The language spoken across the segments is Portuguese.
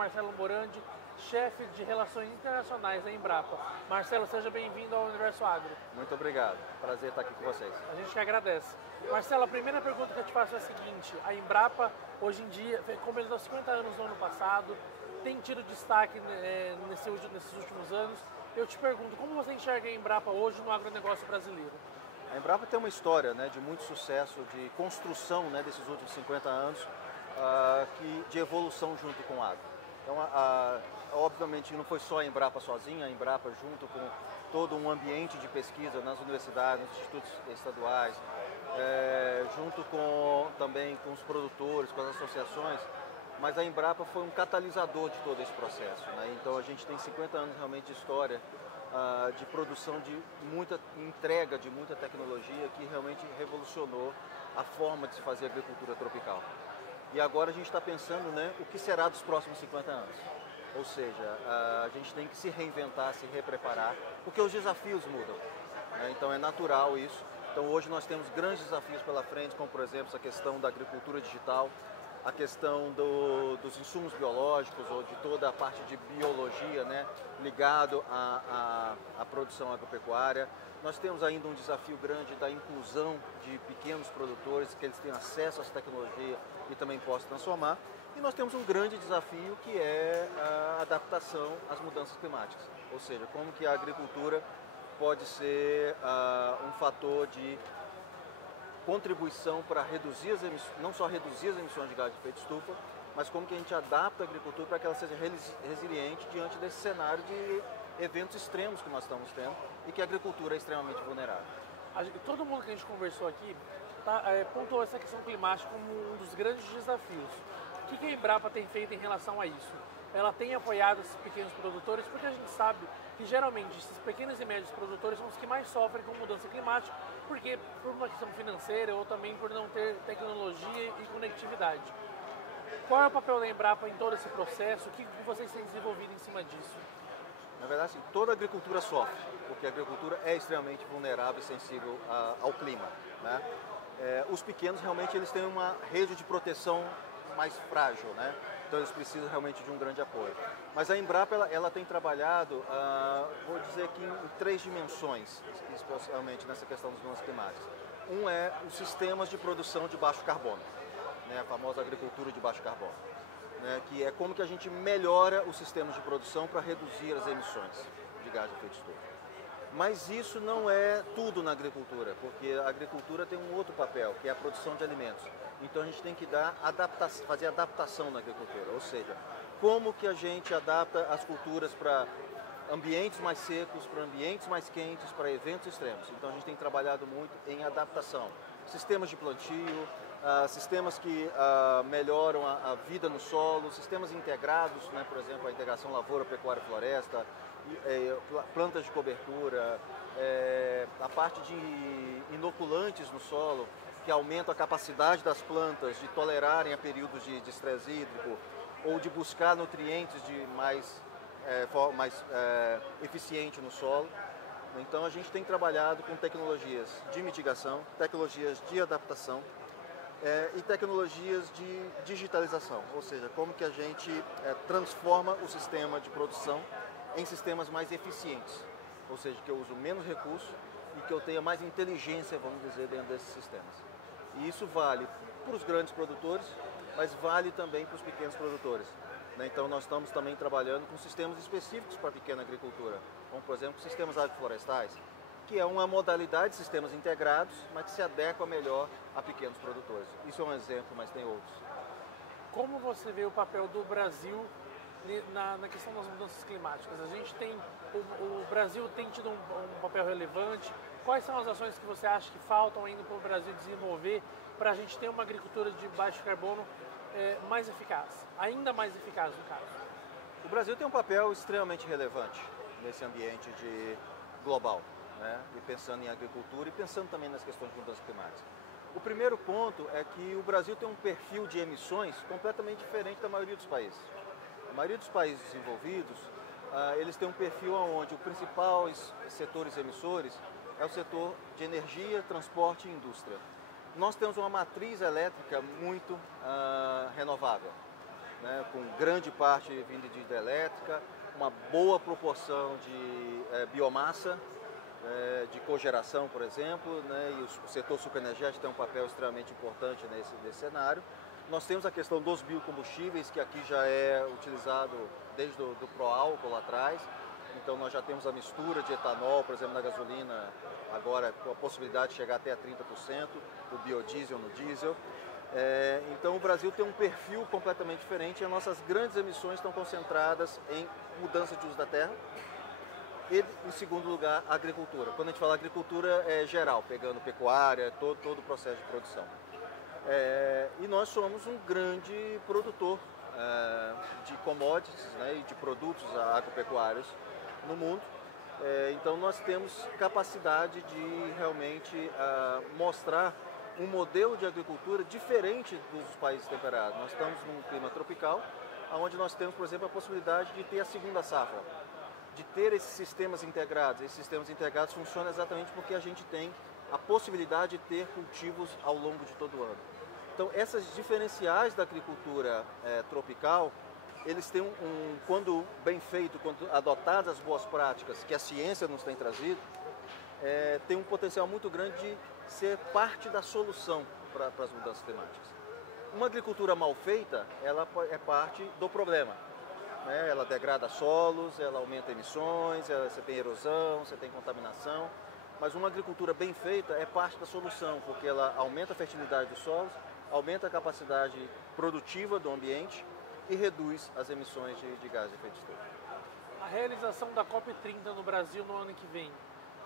Marcelo Morandi, chefe de Relações Internacionais da Embrapa. Marcelo, seja bem-vindo ao Universo Agro. Muito obrigado, prazer estar aqui com vocês. A gente que agradece. Marcelo, a primeira pergunta que eu te faço é a seguinte: a Embrapa, hoje em dia, completou 50 anos no ano passado, tem tido destaque nesses últimos anos. Eu te pergunto, como você enxerga a Embrapa hoje no agronegócio brasileiro? A Embrapa tem uma história, né, de muito sucesso, de construção, né, desses últimos 50 anos, de evolução junto com o agro. Então, obviamente, não foi só a Embrapa sozinha, a Embrapa junto com todo um ambiente de pesquisa nas universidades, nos institutos estaduais, junto também com os produtores, com as associações, mas a Embrapa foi um catalisador de todo esse processo, né? Então a gente tem 50 anos realmente de história, de produção de muita entrega de muita tecnologia que realmente revolucionou a forma de se fazer agricultura tropical. E agora a gente está pensando, né, o que será dos próximos 50 anos. Ou seja, a gente tem que se reinventar, se repreparar, porque os desafios mudam, né? Então é natural isso. Então hoje nós temos grandes desafios pela frente, como por exemplo essa questão da agricultura digital, a questão dos insumos biológicos ou de toda a parte de biologia, né, ligado à produção agropecuária. Nós temos ainda um desafio grande da inclusão de pequenos produtores, que eles tenham acesso a essa tecnologia e também possam transformar. E nós temos um grande desafio que é a adaptação às mudanças climáticas, ou seja, como que a agricultura pode ser um fator de contribuição para reduzir as emissões, não só reduzir as emissões de gás de efeito estufa, mas como que a gente adapta a agricultura para que ela seja resiliente diante desse cenário de eventos extremos que nós estamos tendo e que a agricultura é extremamente vulnerável. Todo mundo que a gente conversou aqui pontuou essa questão climática como um dos grandes desafios. O que a Embrapa tem feito em relação a isso? Ela tem apoiado esses pequenos produtores, porque a gente sabe que geralmente esses pequenos e médios produtores são os que mais sofrem com mudança climática, porque por uma questão financeira ou também por não ter tecnologia e conectividade. Qual é o papel da Embrapa em todo esse processo? O que vocês têm desenvolvido em cima disso? Na verdade, assim, toda a agricultura sofre, porque a agricultura é extremamente vulnerável e sensível ao clima, né? Os pequenos realmente eles têm uma rede de proteção mais frágil, né? Então eles precisam realmente de um grande apoio. Mas a Embrapa ela tem trabalhado, vou dizer aqui, em 3 dimensões, especialmente nessa questão dos mudanças climáticas. Um é os sistemas de produção de baixo carbono, né? A famosa agricultura de baixo carbono, né? Que é como que a gente melhora os sistemas de produção para reduzir as emissões de gás de efeito estufa. Mas isso não é tudo na agricultura, porque a agricultura tem um outro papel, que é a produção de alimentos. Então a gente tem que fazer adaptação na agricultura, ou seja, como que a gente adapta as culturas para ambientes mais secos, para ambientes mais quentes, para eventos extremos. Então a gente tem trabalhado muito em adaptação. Sistemas de plantio, sistemas que melhoram a vida no solo, sistemas integrados, né, por exemplo, a integração lavoura, pecuária, floresta, plantas de cobertura, a parte de inoculantes no solo, que aumenta a capacidade das plantas de tolerarem a períodos de estresse hídrico ou de buscar nutrientes de mais eficiente no solo. Então a gente tem trabalhado com tecnologias de mitigação, tecnologias de adaptação e tecnologias de digitalização, ou seja, como que a gente transforma o sistema de produção em sistemas mais eficientes, ou seja, que eu uso menos recursos e que eu tenha mais inteligência, vamos dizer, dentro desses sistemas. E isso vale para os grandes produtores, mas vale também para os pequenos produtores, né? Então nós estamos também trabalhando com sistemas específicos para a pequena agricultura, como por exemplo sistemas agroflorestais, que é uma modalidade de sistemas integrados, mas que se adequa melhor a pequenos produtores. Isso é um exemplo, mas tem outros. Como você vê o papel do Brasil na questão das mudanças climáticas? A gente tem, o Brasil tem tido um papel relevante. Quais são as ações que você acha que faltam ainda para o Brasil desenvolver para a gente ter uma agricultura de baixo carbono mais eficaz, ainda mais eficaz no caso? O Brasil tem um papel extremamente relevante nesse ambiente global, né? E pensando em agricultura e pensando também nas questões de mudanças climáticas. O primeiro ponto é que o Brasil tem um perfil de emissões completamente diferente da maioria dos países. A maioria dos países desenvolvidos, eles têm um perfil onde os principais setores emissores é o setor de energia, transporte e indústria. Nós temos uma matriz elétrica muito renovável. né, com grande parte vindo de hidrelétrica, uma boa proporção de biomassa, de cogeração, por exemplo, né, e o setor sucroenergético tem um papel extremamente importante nesse cenário. Nós temos a questão dos biocombustíveis, que aqui já é utilizado desde o pró-álcool lá atrás. Então nós já temos a mistura de etanol, por exemplo, na gasolina, agora com a possibilidade de chegar até a 30%, o biodiesel no diesel. Então o Brasil tem um perfil completamente diferente e as nossas grandes emissões estão concentradas em mudança de uso da terra e, em segundo lugar, a agricultura. Quando a gente fala agricultura, é geral, pegando pecuária, todo o processo de produção. E nós somos um grande produtor de commodities, né, e de produtos agropecuários no mundo. Então nós temos capacidade de realmente mostrar um modelo de agricultura diferente dos países temperados. Nós estamos num clima tropical, onde nós temos, por exemplo, a possibilidade de ter a segunda safra, de ter esses sistemas integrados. Esses sistemas integrados funcionam exatamente porque a gente tem a possibilidade de ter cultivos ao longo de todo o ano. Então, essas diferenciais da agricultura tropical, eles têm quando bem feito, quando adotadas as boas práticas que a ciência nos tem trazido, tem um potencial muito grande de ser parte da solução para as mudanças climáticas. Uma agricultura mal feita, ela é parte do problema, né? Ela degrada solos, ela aumenta emissões, você tem erosão, você tem contaminação, mas uma agricultura bem feita é parte da solução, porque ela aumenta a fertilidade dos solos, aumenta a capacidade produtiva do ambiente e reduz as emissões de gases de efeito estufa. A realização da COP30 no Brasil no ano que vem,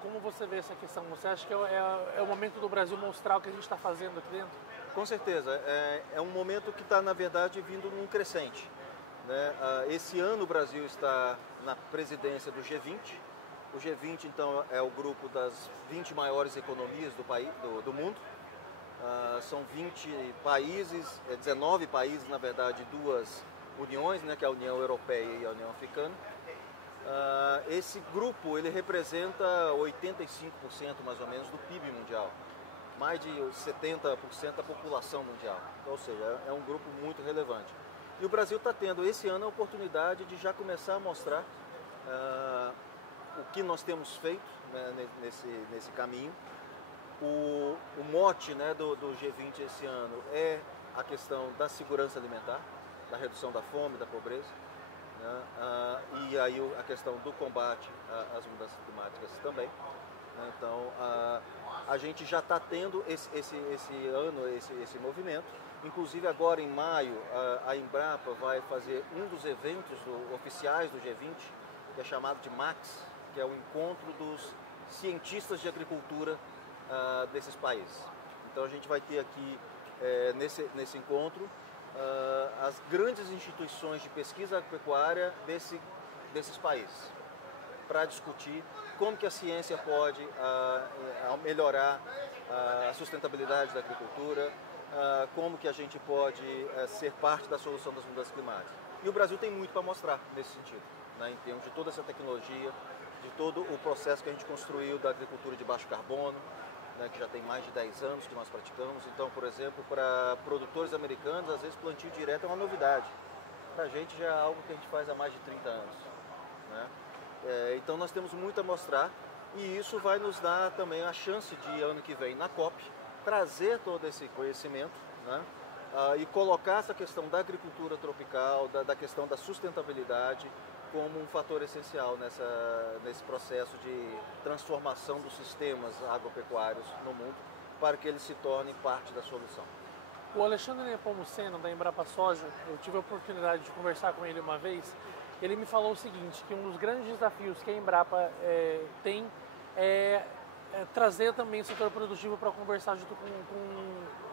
como você vê essa questão? Você acha que é o momento do Brasil mostrar o que a gente está fazendo aqui dentro? Com certeza. É um momento que está, na verdade, vindo num crescente, né? Esse ano o Brasil está na presidência do G20. O G20, então, é o grupo das 20 maiores economias do mundo. São 20 países, 19 países, na verdade, duas uniões, né, que é a União Europeia e a União Africana. Esse grupo ele representa 85% mais ou menos do PIB mundial, mais de 70% da população mundial, então, ou seja, é um grupo muito relevante. E o Brasil está tendo esse ano a oportunidade de já começar a mostrar o que nós temos feito, né, nesse caminho. O mote, né, do G20 esse ano é a questão da segurança alimentar, da redução da fome, da pobreza. E aí a questão do combate às mudanças climáticas também. Então a gente já está tendo esse ano esse movimento. Inclusive agora em maio a Embrapa vai fazer um dos eventos oficiais do G20, que é chamado de MAX, que é o encontro dos cientistas de agricultura desses países. Então a gente vai ter aqui nesse encontro as grandes instituições de pesquisa agropecuária desses países, para discutir como que a ciência pode melhorar a sustentabilidade da agricultura, como que a gente pode ser parte da solução das mudanças climáticas. E o Brasil tem muito para mostrar nesse sentido, né, em termos de toda essa tecnologia, de todo o processo que a gente construiu da agricultura de baixo carbono, né, que já tem mais de 10 anos que nós praticamos. Então, por exemplo, para produtores americanos, às vezes plantio direto é uma novidade. Para a gente já é algo que a gente faz há mais de 30 anos. Né? Então nós temos muito a mostrar e isso vai nos dar também a chance de, ano que vem, na COP, trazer todo esse conhecimento, né, e colocar essa questão da agricultura tropical, da questão da sustentabilidade, como um fator essencial nesse processo de transformação dos sistemas agropecuários no mundo, para que eles se tornem parte da solução. O Alexandre Nepomuceno, da Embrapa Soja, eu tive a oportunidade de conversar com ele uma vez, ele me falou o seguinte, que um dos grandes desafios que a Embrapa tem é trazer também o setor produtivo para conversar junto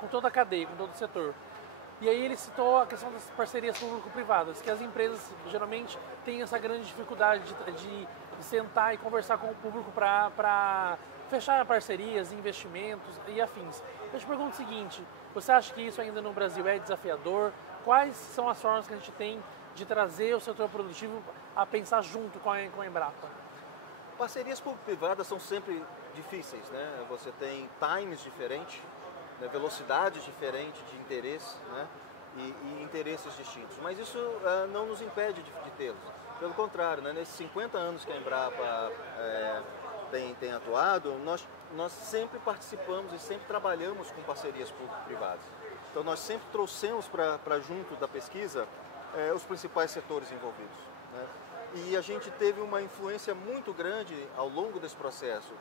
com toda a cadeia, com todo o setor. E aí ele citou a questão das parcerias público-privadas, que as empresas geralmente têm essa grande dificuldade de sentar e conversar com o público para fechar parcerias, investimentos e afins. Eu te pergunto o seguinte, você acha que isso ainda no Brasil é desafiador? Quais são as formas que a gente tem de trazer o setor produtivo a pensar junto com a Embrapa? Parcerias público-privadas são sempre difíceis, né? Você tem times diferentes, né, velocidades diferentes de interesse, né? e interesses distintos. Mas isso não nos impede de tê-los. Pelo contrário, né, nesses 50 anos que a Embrapa tem atuado, nós sempre participamos e sempre trabalhamos com parcerias público-privadas. Então nós sempre trouxemos para junto da pesquisa os principais setores envolvidos, né? E a gente teve uma influência muito grande ao longo desse processo,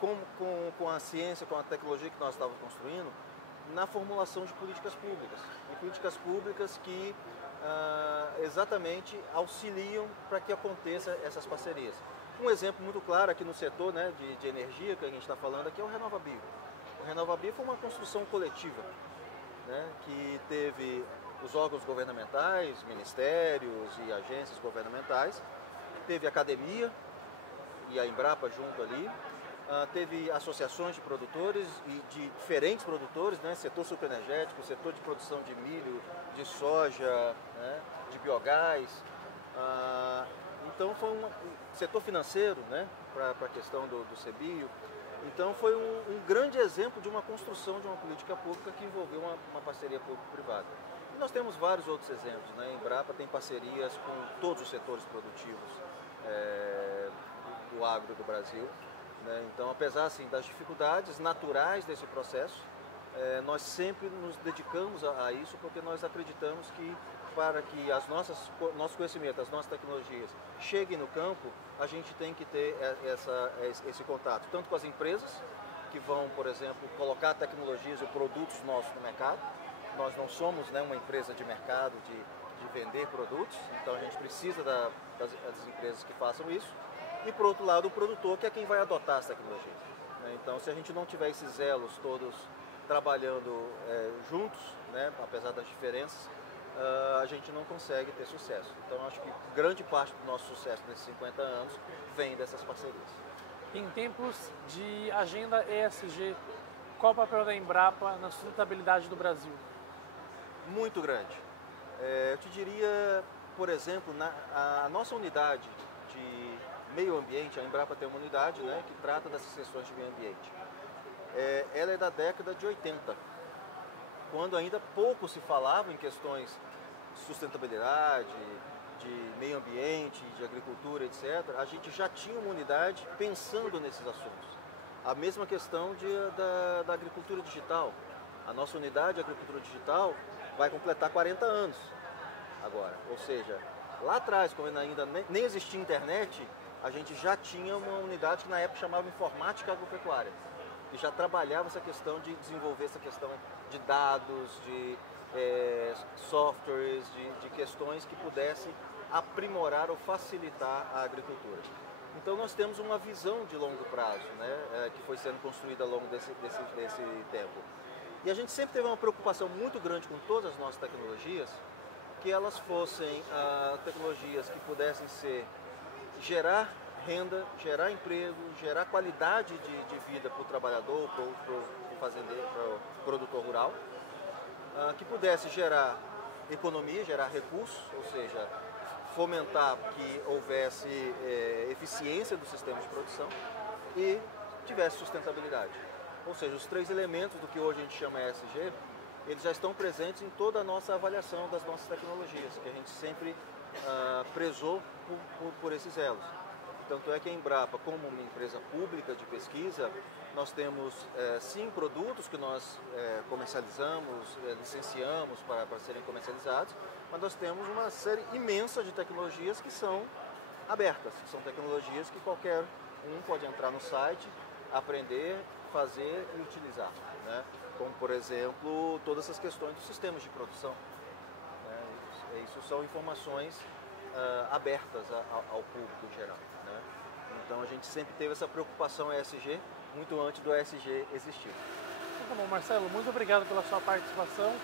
com a ciência, com a tecnologia que nós estávamos construindo, na formulação de políticas públicas. E políticas públicas que exatamente auxiliam para que aconteçam essas parcerias. Um exemplo muito claro aqui no setor, né, de energia que a gente está falando aqui é o RenovaBio. O RenovaBio foi uma construção coletiva, né, que teve os órgãos governamentais, ministérios e agências governamentais, teve a academia e a Embrapa junto ali, teve associações de produtores e de diferentes produtores, né, setor superenergético, setor de produção de milho, de soja, né, de biogás. Então foi setor financeiro, né, para a questão do CBio. Então foi um grande exemplo de uma construção de uma política pública que envolveu uma parceria público-privada. E nós temos vários outros exemplos, né? A Embrapa tem parcerias com todos os setores produtivos do agro do Brasil, né? Então, apesar assim, das dificuldades naturais desse processo, nós sempre nos dedicamos a isso porque nós acreditamos que para que nosso conhecimento, as nossas tecnologias cheguem no campo, a gente tem que ter esse contato, tanto com as empresas, que vão, por exemplo, colocar tecnologias ou produtos nossos no mercado. Nós não somos, né, uma empresa de mercado, de vender produtos, então a gente precisa das empresas que façam isso. E, por outro lado, o produtor, que é quem vai adotar as tecnologias, né? Então, se a gente não tiver esses elos todos trabalhando juntos, né, apesar das diferenças, a gente não consegue ter sucesso. Então, acho que grande parte do nosso sucesso nesses 50 anos vem dessas parcerias. Em tempos de agenda ESG, qual o papel da Embrapa na sustentabilidade do Brasil? Muito grande. Eu te diria, por exemplo, a nossa unidade de meio ambiente, a Embrapa tem uma unidade, né, que trata dessas questões de meio ambiente. Ela é da década de 80, quando ainda pouco se falava em questões de sustentabilidade, de meio ambiente, de agricultura, etc. A gente já tinha uma unidade pensando nesses assuntos. A mesma questão da agricultura digital. A nossa unidade de agricultura digital vai completar 40 anos agora. Ou seja, lá atrás, quando ainda nem existia internet, a gente já tinha uma unidade que na época chamava Informática Agropecuária, que já trabalhava essa questão de desenvolver essa questão de dados, de softwares, de questões que pudessem aprimorar ou facilitar a agricultura. Então nós temos uma visão de longo prazo, né, que foi sendo construída ao longo desse tempo. E a gente sempre teve uma preocupação muito grande com todas as nossas tecnologias, que elas fossem tecnologias que pudessem gerar renda, gerar emprego, gerar qualidade de vida para o trabalhador, para o fazendeiro, para o produtor rural, que pudesse gerar economia, gerar recursos, ou seja, fomentar que houvesse eficiência do sistema de produção e tivesse sustentabilidade. Ou seja, os três elementos do que hoje a gente chama ESG, eles já estão presentes em toda a nossa avaliação das nossas tecnologias, que a gente sempre prezou por esses elos. Tanto é que a Embrapa, como uma empresa pública de pesquisa, nós temos sim produtos que nós comercializamos, licenciamos para serem comercializados, mas nós temos uma série imensa de tecnologias que são abertas, que são tecnologias que qualquer um pode entrar no site, aprender, fazer e utilizar, né? Como, por exemplo, todas essas questões dos sistemas de produção, né? Isso são informações abertas ao público em geral, né? Então a gente sempre teve essa preocupação ESG muito antes do ESG existir. Então, tá bom, Marcelo, muito obrigado pela sua participação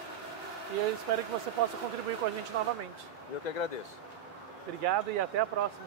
e eu espero que você possa contribuir com a gente novamente. Eu que agradeço. Obrigado e até a próxima.